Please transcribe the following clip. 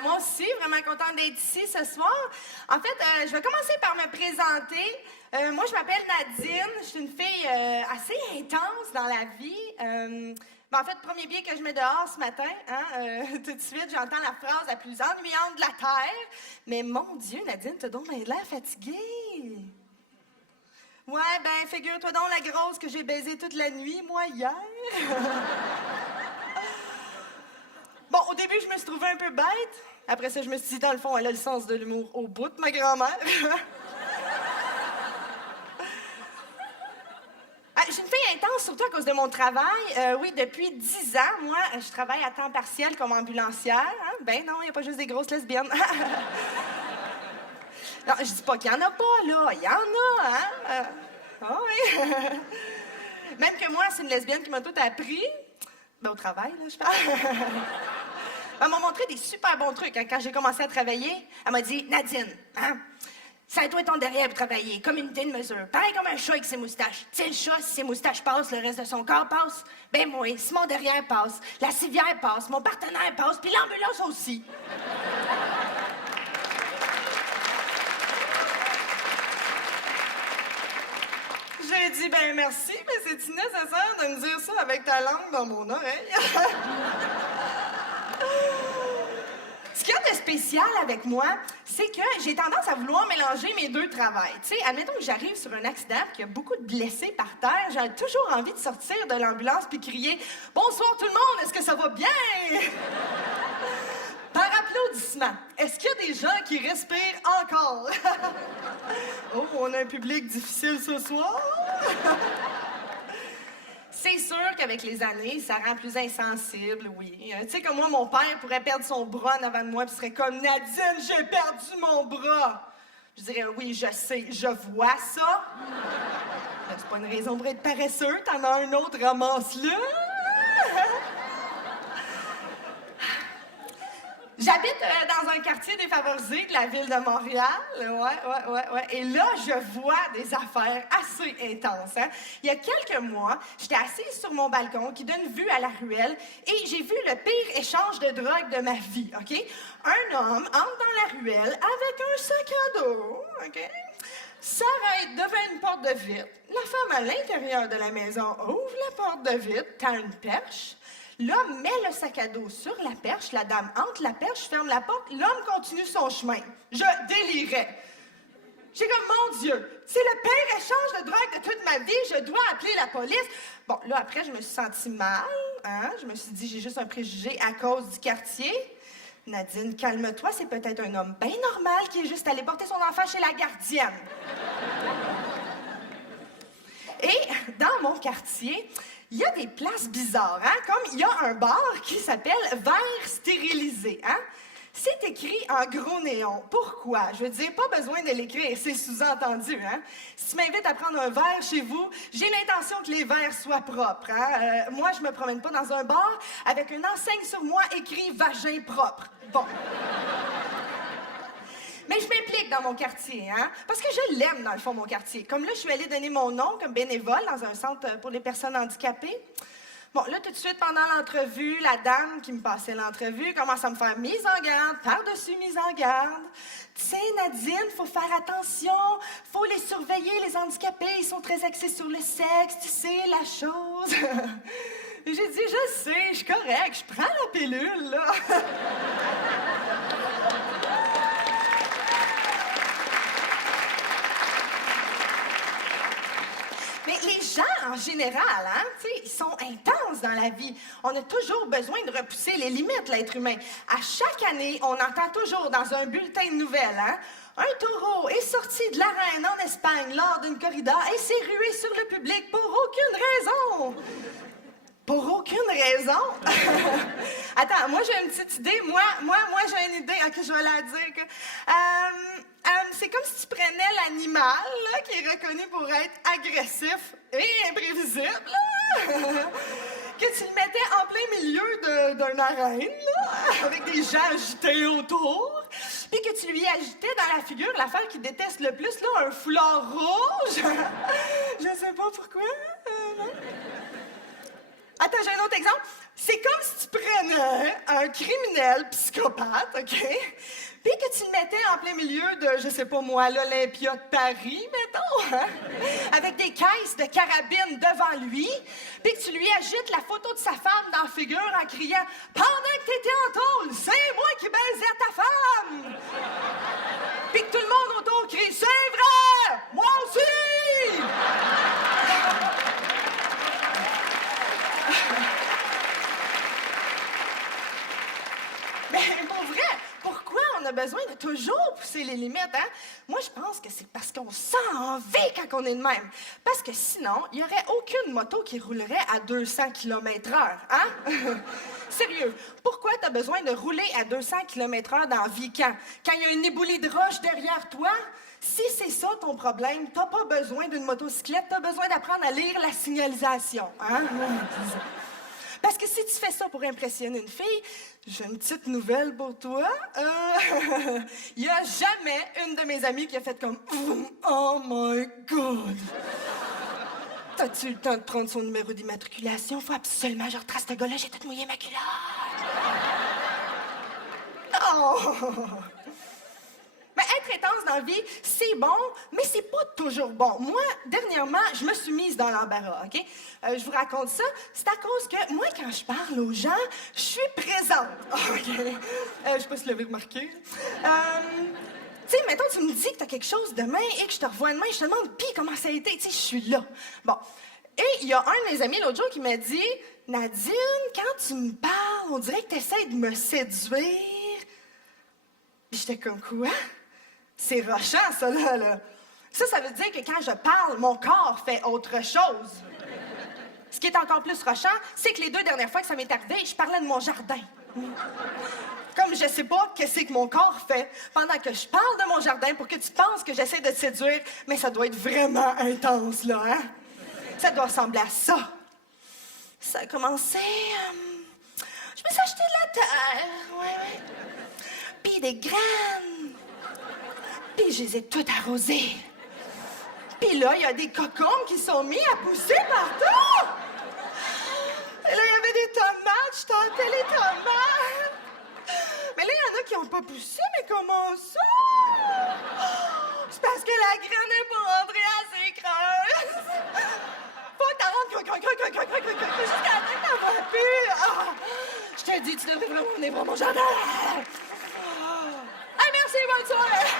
moi aussi, vraiment contente d'être ici ce soir. En fait, je vais commencer par me présenter. Moi, je m'appelle Nadine. Je suis une fille assez intense dans la vie. En fait, le premier billet que je mets dehors ce matin, tout de suite, j'entends la phrase la plus ennuyante de la Terre. Mais mon Dieu, Nadine, t'as donc bien l'air fatiguée. Ouais, ben, figure-toi donc la grosse que j'ai baisée toute la nuit, moi, hier. Bon, au début, je me suis trouvée un peu bête. Après ça, je me suis dit, dans le fond, elle a le sens de l'humour au bout de ma grand-mère. Je suis une fille intense, surtout à cause de mon travail. Oui, depuis 10 ans, moi, je travaille à temps partiel comme ambulancière. Hein? Ben non, il n'y a pas juste des grosses lesbiennes. Non, je dis pas qu'il y en a pas, là. Il y en a, hein? Ah oui. Même que moi, c'est une lesbienne qui m'a tout appris. Ben, au travail, là, je parle. Elle m'a montré des super bons trucs. Hein. Quand j'ai commencé à travailler, elle m'a dit, Nadine, hein, ça à toi ton derrière pour travailler, comme une unité de mesure. Pareil comme un chat avec ses moustaches. Tu sais, le chat, si ses moustaches passent, le reste de son corps passe. Ben moi, si mon derrière passe, la civière passe, mon partenaire passe, puis l'ambulance aussi. J'ai dit, ben merci, mais c'est nécessaire de me dire ça avec ta langue dans mon oreille. Ce qu'il y a de spécial avec moi, c'est que j'ai tendance à vouloir mélanger mes deux travails. Tu sais, admettons que j'arrive sur un accident et qu'il y a beaucoup de blessés par terre, j'ai toujours envie de sortir de l'ambulance puis crier « Bonsoir tout le monde, est-ce que ça va bien? » Par applaudissement, est-ce qu'il y a des gens qui respirent encore? Oh, on a un public difficile ce soir. C'est sûr qu'avec les années, ça rend plus insensible, oui. Tu sais, comme moi, mon père pourrait perdre son bras en avant de moi puis serait comme « Nadine, j'ai perdu mon bras! » Je dirais « Oui, je sais, je vois ça. » Mais c'est pas une raison pour être paresseux, t'en as un autre, ramasse-le. J'habite dans un quartier défavorisé de la ville de Montréal. Ouais. Et là, je vois des affaires assez intenses. Hein? Il y a quelques mois, j'étais assise sur mon balcon qui donne vue à la ruelle et j'ai vu le pire échange de drogue de ma vie, OK? Un homme entre dans la ruelle avec un sac à dos, OK? S'arrête devant une porte de vitre. La femme à l'intérieur de la maison ouvre la porte de vitre, tend une perche. L'homme met le sac à dos sur la perche, la dame entre la perche, ferme la porte, l'homme continue son chemin. Je délirais. J'ai comme, mon Dieu, c'est le pire échange de drogue de toute ma vie, je dois appeler la police. Bon, là, après, je me suis sentie mal, hein? Je me suis dit, j'ai juste un préjugé à cause du quartier. Nadine, calme-toi, c'est peut-être un homme bien normal qui est juste allé porter son enfant chez la gardienne. Et dans mon quartier, il y a des places bizarres, hein? Comme il y a un bar qui s'appelle Verre stérilisé, hein? C'est écrit en gros néon. Pourquoi? Je veux dire, pas besoin de l'écrire, c'est sous-entendu, hein? Si tu m'invites à prendre un verre chez vous, j'ai l'intention que les verres soient propres, hein? Moi, je me promène pas dans un bar avec une enseigne sur moi écrit « vagin propre ». Bon. Mais je m'implique dans mon quartier, hein? Parce que je l'aime, dans le fond, mon quartier. Comme là, je suis allée donner mon nom comme bénévole dans un centre pour les personnes handicapées. Bon, là, tout de suite, pendant l'entrevue, la dame qui me passait l'entrevue commence à me faire mise en garde, par-dessus mise en garde. Tu sais, Nadine, faut faire attention, faut les surveiller, les handicapés, ils sont très axés sur le sexe, tu sais, la chose. J'ai dit, je sais, je suis correcte, je prends la pilule, là. Mais les gens, en général, hein, tu sais, ils sont intenses dans la vie. On a toujours besoin de repousser les limites, l'être humain. À chaque année, on entend toujours dans un bulletin de nouvelles, hein, un taureau est sorti de l'arène en Espagne lors d'une corrida et s'est rué sur le public pour aucune raison. Pour aucune raison? Attends, moi, j'ai une petite idée. Moi, j'ai une idée. OK, je vais la dire. C'est comme si tu prenais l'animal, là, qui est reconnu pour être agressif et imprévisible, là, que tu le mettais en plein milieu d'un arène, là, avec des gens agités autour, puis que tu lui agitais dans la figure l'affaire qu'il déteste le plus, là, un foulard rouge. Je sais pas pourquoi. Non. Attends, j'ai un autre exemple. C'est comme si tu prenais un criminel psychopathe, OK? Puis que tu le mettais en plein milieu de, je sais pas moi, l'Olympia de Paris, mettons, hein? Avec des caisses de carabines devant lui, puis que tu lui agites la photo de sa femme dans la figure en criant « Pendant que t'étais en tôle, c'est moi qui baisais ta femme! » Puis que tout le monde autour crie « C'est vrai! Moi aussi! » Mais pour vrai, pourquoi on a besoin de toujours pousser les limites, hein? Moi, je pense que c'est parce qu'on sent envie quand on est de même. Parce que sinon, il n'y aurait aucune moto qui roulerait à 200 km/h, hein? Sérieux, pourquoi t'as besoin de rouler à 200 km/h dans la vie quand il y a une éboulis de roche derrière toi? Si c'est ça ton problème, t'as pas besoin d'une motocyclette, t'as besoin d'apprendre à lire la signalisation, hein? Parce que si tu fais ça pour impressionner une fille, j'ai une petite nouvelle pour toi. Il n'y a jamais une de mes amies qui a fait comme « Oh my God! » T'as-tu le temps de prendre son numéro d'immatriculation? Faut absolument que je retrace ce gars-là, j'ai tout mouillé ma culotte. Oh! Mais être intense dans la vie, c'est bon, mais c'est pas toujours bon. Moi, dernièrement, je me suis mise dans l'embarras, OK? Je vous raconte ça. C'est à cause que moi, quand je parle aux gens, je suis présente. OK? Je sais pas si vous l'avez remarqué. Tu sais, mettons, tu me dis que t'as quelque chose demain et que je te revois demain, je te demande, pis comment ça a été? Tu sais, je suis là. Bon. Et il y a un de mes amis l'autre jour qui m'a dit, Nadine, quand tu me parles, on dirait que t'essaies de me séduire. Puis j'étais comme, quoi? C'est rochant, ça, là. Ça veut dire que quand je parle, mon corps fait autre chose. Ce qui est encore plus rochant, c'est que les 2 dernières fois que ça m'est arrivé, je parlais de mon jardin. Comme je sais pas qu'est-ce que mon corps fait pendant que je parle de mon jardin pour que tu penses que j'essaie de te séduire, mais ça doit être vraiment intense, là, hein? Ça doit ressembler à ça. Ça a commencé... Je me suis acheté de la terre, ouais. Puis des graines. Puis je les ai toutes arrosées. Puis là, il y a des cocombes qui sont mis à pousser partout. Et là, il y avait des tomates, je tentais les tomates. Mais là, il y en a qui n'ont pas poussé, mais comment ça? C'est parce que la graine n'est pas rentrée assez creuse. Faut que t'en rentres jusqu'à la fin que t'en vas plus. Je t'ai dit, tu devrais vraiment venir voir mon jardin. Ah, merci, bonne soirée.